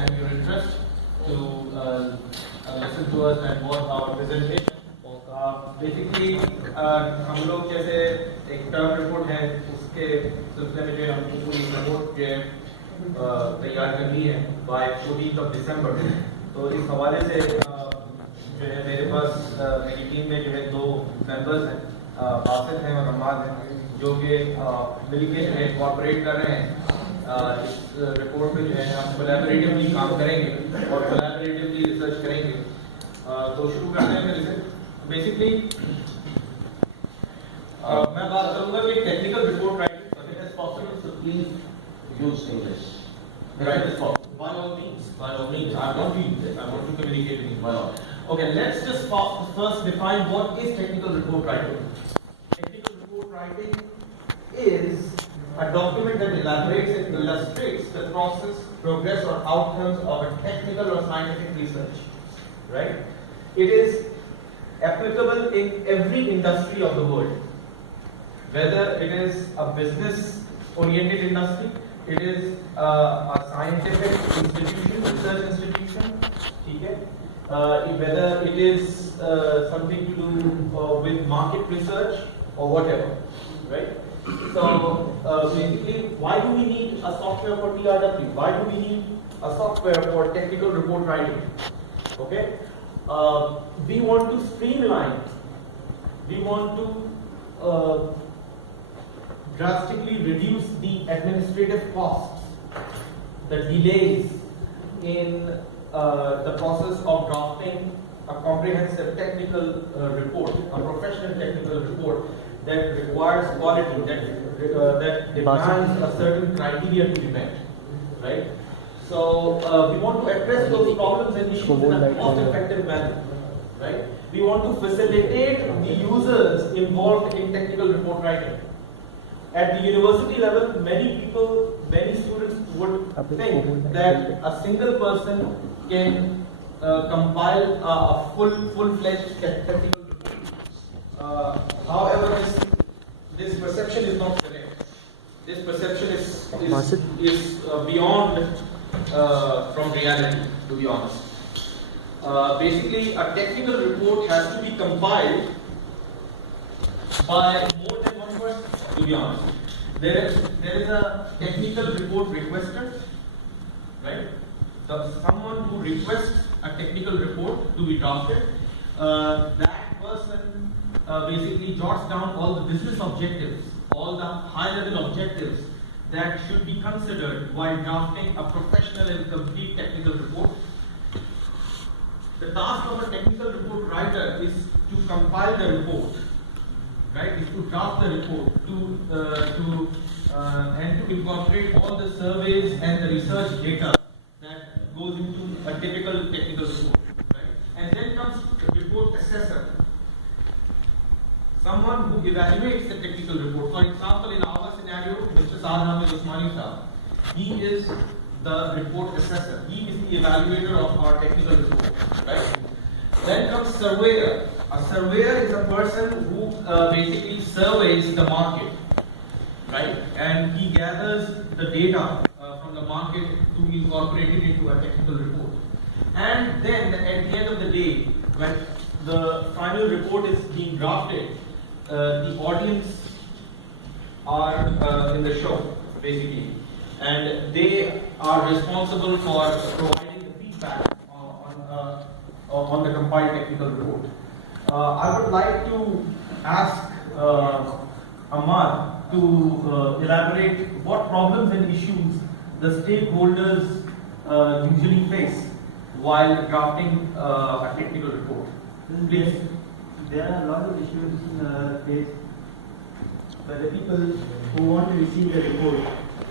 and your interest to listen to us and watch our presentation. Basically, हम लोग जैसे एक टर्म रिपोर्ट है उसके सिलसिले में जो है हमको पूरी रिपोर्ट जो है तैयार करनी है बाय 14 दिसंबर। तो इस हवाले से जो है मेरे पास मेरी टीम में जो है दो मेंबर्स हैं, बासित हैं और अम्माद हैं, जो कि मिलके जो है कॉर्पोरेट कर रहे हैं। इस रिपोर्ट में जो है हम कोलैबोरेटिवली काम करेंगे और कोलैबोरेटिवली रिसर्च करेंगे। तो शुरू करते हैं मेरे से। बेसिकली मैं बात करूंगा कि technical report writing if it is possible so please use English. Right, by all means, I want to use it. I want to communicate in English. Okay, let's just first define what is technical report writing. Technical report writing is a document that elaborates and illustrates the process, progress, or outcomes of a technical or scientific research. Right? It is applicable in every industry of the world, whether it is a business-oriented industry, it is a scientific institution, research institution, okay? Whether it is something to do with market research or whatever, right? So basically, why do we need a software for TRW? Why do we need a software for technical report writing? Okay. We want to streamline, we want to drastically reduce the administrative costs, the delays in the process of drafting a comprehensive technical report, a professional technical report that requires quality, that demands a certain criteria to be met, right? So we want to address those problems and issues in a cost-effective manner, right? We want to facilitate the users involved in technical report writing. At the university level, many students would think that a single person can compile a full-fledged technical report. However, this perception is not correct. This perception is beyond from reality, to be honest. Basically, a technical report has to be compiled by more than one person, to be honest. There is a technical report requester, right? So someone who requests a technical report to be drafted, that person basically jots down all the business objectives, all the high-level objectives that should be considered while drafting a professional and complete technical report. The task of a technical report writer is to compile the report, right? Is to draft the report, and to incorporate all the surveys and the research data that goes into a typical technical report, right? And then comes the report assessor, someone who evaluates the technical report. For example, in our scenario, Mr. Saad Ahmed Usmani Saab, he is the report assessor. He is the evaluator of our technical report, right? Then comes surveyor. A surveyor is a person who basically surveys the market, right? And he gathers the data from the market to incorporate it into a technical report. And then at the end of the day, when the final report is being drafted, the audience are in the show, basically, and they are responsible for providing the feedback on the compiled technical report. I would like to ask Ahmad to elaborate what problems and issues the stakeholders usually face while drafting a technical report. Please. There are a lot of issues faced by the people who want to receive the report,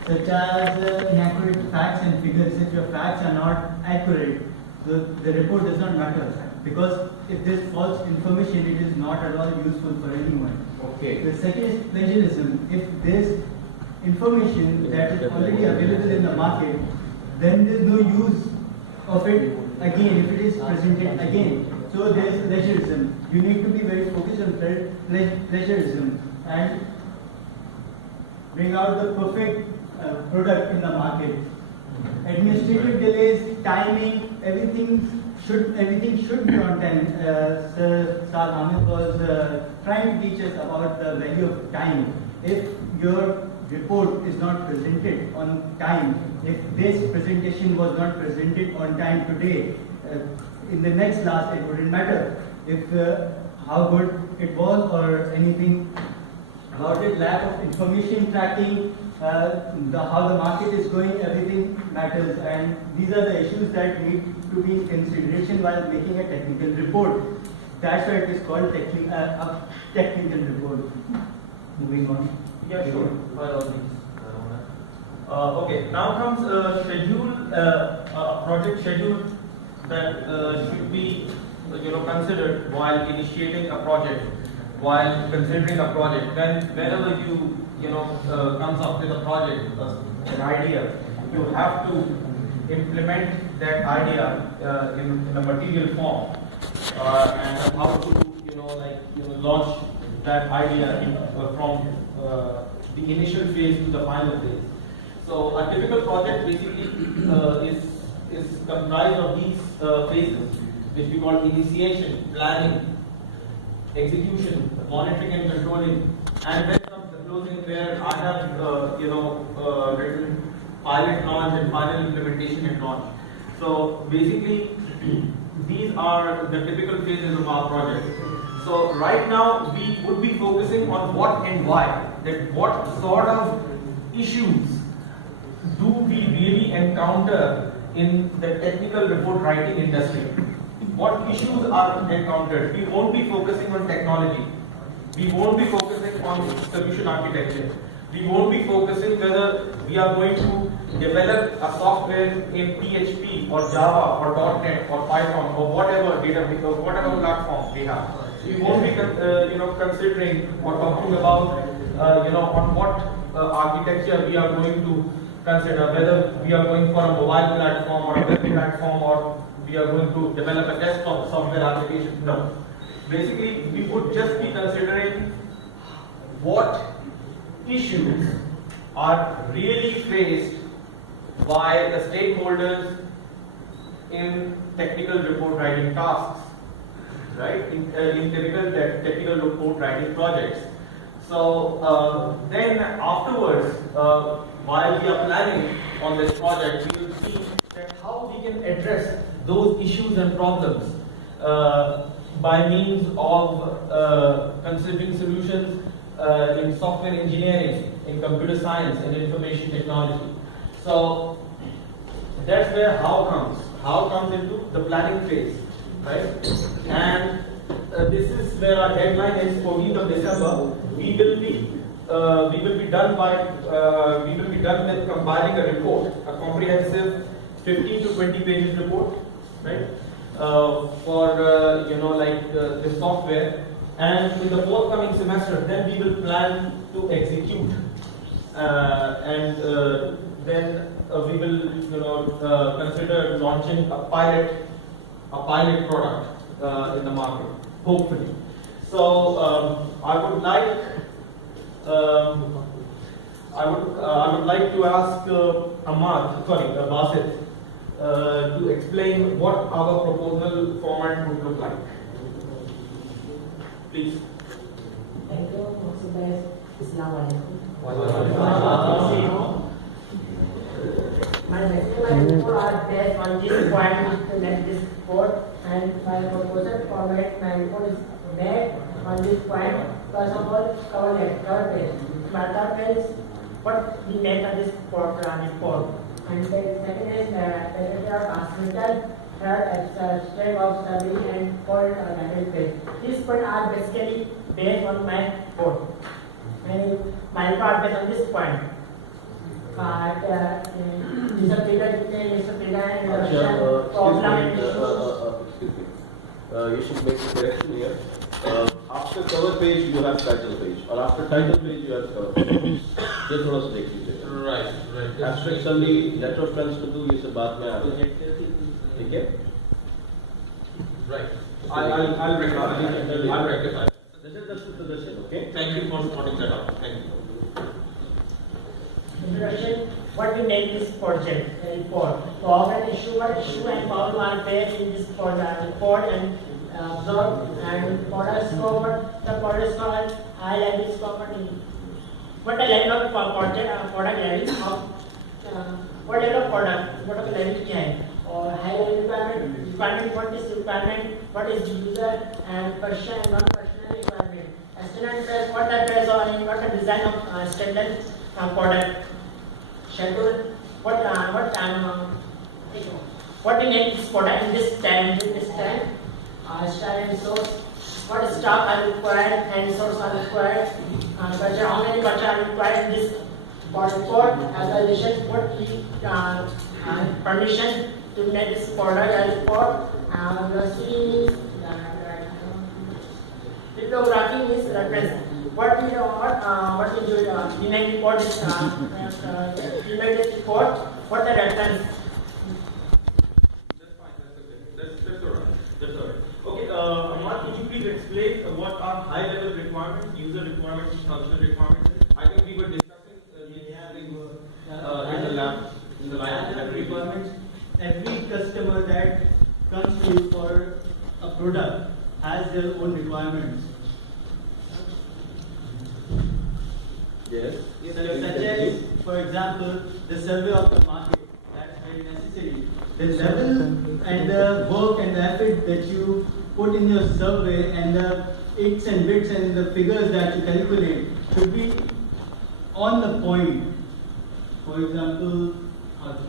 such as inaccurate facts and figures. If your facts are not accurate, the report does not matter, because if there's false information, it is not at all useful for anyone. Okay. The second is plagiarism. If there's information that is already available in the market, then there's no use of it again if it is presented again. So there is plagiarism. You need to be very focused on plagiarism and bring out the perfect product in the market. administrative delays, timing, everything should be on time. Sir Saad Hamid was trying to teach us about the value of time. If your report is not presented on time, if this presentation was not presented on time today, in the next class it wouldn't matter if how good it was or anything about it. Lack of information tracking, how the market is going, everything matters, and these are the issues that need to be in consideration while making a technical report. That's why it is called a technical report. Moving on. Yeah, sure. By all means. Okay, now comes project schedule that should be considered while initiating a project, while considering a project. Then whenever you comes up with a project, an idea, you have to implement that idea in a material form, and how to launch that idea from the initial phase to the final phase. So a typical project basically is comprised of these phases, which we call initiation, planning, execution, monitoring and controlling, and then comes the closing, where I have written pilot launch and final implementation and launch. So basically, these are the typical phases of our project. So right now we would be focusing on what and why, that what sort of issues do we really encounter in the technical report writing industry. What issues are encountered? We won't be focusing on technology. We won't be focusing on solution architecture. We won't be focusing whether we are going to develop a software in PHP or Java or .NET or Python or whatever database or whatever platform we have. We won't be considering or talking about on what architecture we are going to consider, whether we are going for a mobile platform or a web platform, or we are going to develop a desktop software application. No. Basically, we would just be considering what issues are really faced by the stakeholders in technical report writing tasks, right? In typical technical report writing projects. So then afterwards, while we are planning on this project, we will see that how we can address those issues and problems by means of considering solutions in software engineering, in computer science, and information technology. So that's where how comes. How comes into the planning phase, right? And this is where our deadline is 14th of December. We will be done with compiling a report, a comprehensive 15 to 20 pages report, right? For the software, and in the forthcoming semester, then we will plan to execute, and then we will consider launching a pilot product in the market, hopefully. So I would like to ask Basit to explain what our proposal format would look like. Please. Thank you, Mr. Assalamu My report are based on this point to make this report, and my proposal format, my report is made on this point. First of all, cover page. Cover page is what we make on this report. And the second is transmittal, third extract of survey, and fourth title page. These points are basically based on my report. And my report based on this point. You should make a correction here. After cover page, you have title page, or after title page, you have cover page. ये थोड़ा सा देख लीजिए. Right. Abstract summary, letter of friends को do ये सब बाद में आएगा. ठीक है? Right. I'll rectify. This is the suggestion, okay? Thank you for spotting that out. Thank you. Introduction. what we make this project report. To organize issue and problem are faced in this report and observe and product score. The product score high level score. What the level of product level of what level of product level क्या है और high level requirement what is requirement, what is user and personal and non-personal requirement. Estimate price, what the price or what the design of standard product schedule, what we need this product in this time, style and source, what stock are required and source are required, budget, how many budget are required in this report, evaluation, what we permission to make this product report, bibliography means reference. What we do, we make report is we make this report. What the reference? That's fine. That's alright. That's alright. Okay. Ahmad, could you please explain what are high-level requirements, user requirements, functional requirements? I think we were discussing in the lab. In the lab requirements. Every customer that comes to you for a product has their own requirements. Yes. Such as, for example, the survey of the market. That's very necessary. The level and the work and the effort that you put in your survey and the its and bits and the figures that you calculate should be on the point. For example, how to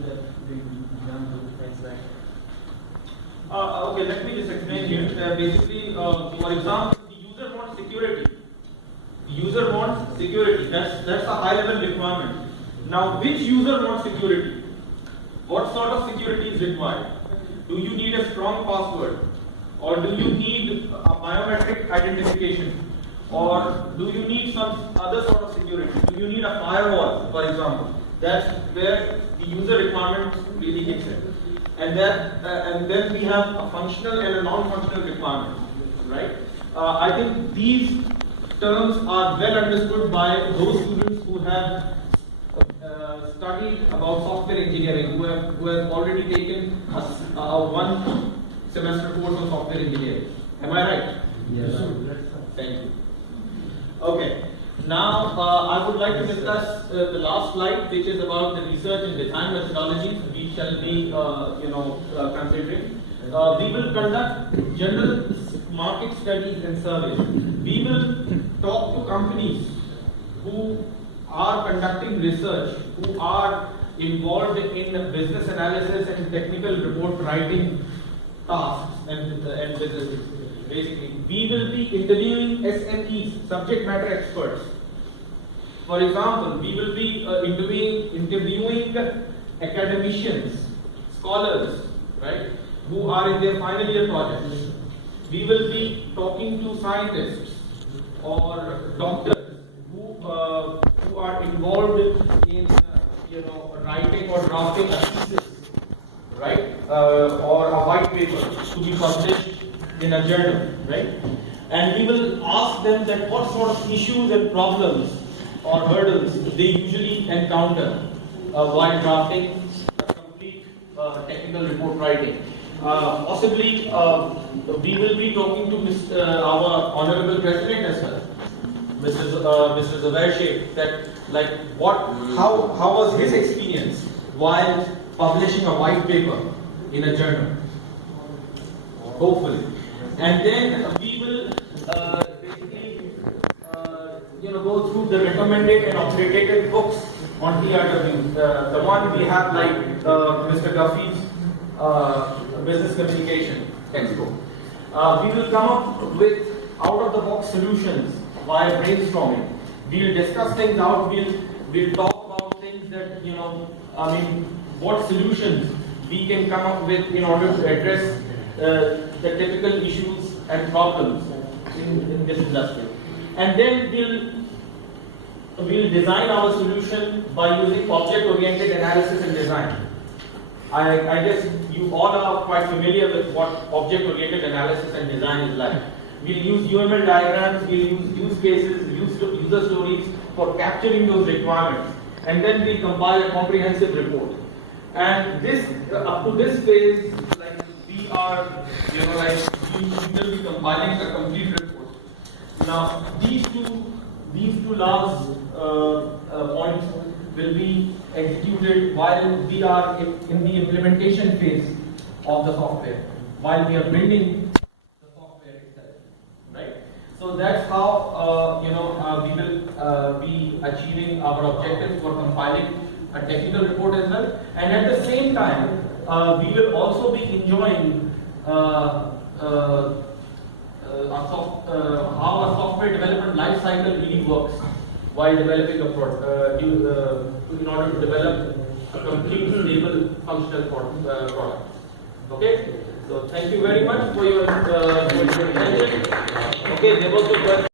bring example things like. Okay, let me just explain here. Basically, for example, the user wants security. The user wants security. That's a high-level requirement. Now, which user wants security? What sort of security is required? Do you need a strong password, or do you need a biometric identification, or do you need some other sort of security? Do you need a firewall, for example? That's where the user requirement really kicks in. And then we have a functional and a non-functional requirement, right? I think these terms are well understood by those students who have studied about software engineering, who have already taken a one semester course of software engineering. Am I right? Yes. Thank you. Okay. Now, I would like to discuss the last slide, which is about the research and design methodologies we shall be, considering. We will conduct general market studies and surveys. We will talk to companies who are conducting research, who are involved in business analysis and technical report writing tasks and businesses. Basically, we will be interviewing SMEs, subject matter experts. For example, we will be interviewing academicians, scholars, right, who are in their final year projects. We will be talking to scientists or doctors who are involved in writing or drafting a thesis, right, or a white paper to be published in a journal, right? And we will ask them that what sort of issues and problems or hurdles they usually encounter while drafting a complete technical report writing. Possibly, we will be talking to our Honorable President as well, Mr. Zubair Sheikh, that how was his experience while publishing a white paper in a journal, hopefully. And then we will basically go through the recommended and updated books on TRW. The one we have like Mr. Duffy's business communication textbook. We will come up with out-of-the-box solutions via brainstorming. We'll discuss things out. We'll talk about things that what solutions we can come up with in order to address the typical issues and problems in this industry. And then we'll design our solution by using object-oriented analysis and design. I guess you all are quite familiar with what object-oriented analysis and design is like. We'll use UML diagrams, we'll use use cases, user stories for capturing those requirements. and then we compile a comprehensive report. And this, up to this phase, like we are, we will be compiling a complete report. Now, these two last points will be executed while we are in the implementation phase of the software, while we are building the software itself, right? So that's how we will be achieving our objectives for compiling a technical report as well, and at the same time we will also be enjoying how a software development life cycle really works while developing a product, in order to develop a complete, stable, functional product. Okay? So thank you very much for your attention. Okay, there was a question.